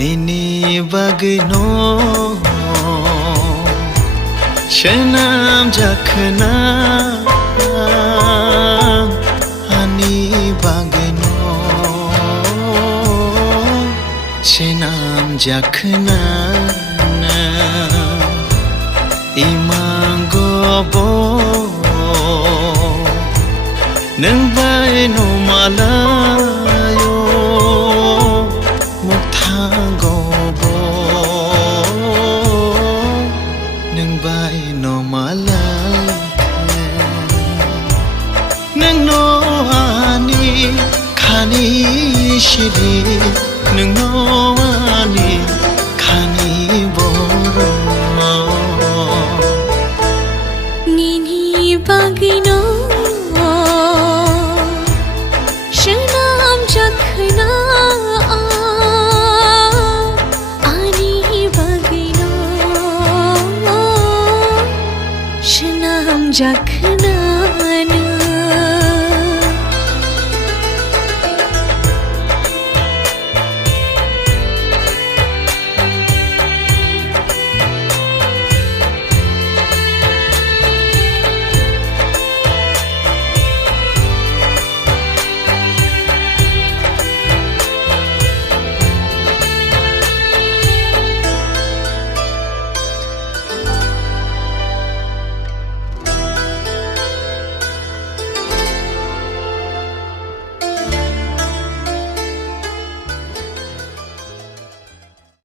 Nini bagno Shenam jakhna Ani bagno Shenam jakhna Imangobo Nang bai no malayo Muktangobo Nang bai no malayo Nang no ani khani shiri Nang no ani khani boro Nini bagno Shenam jakhna Ani bagno Shenam jakhna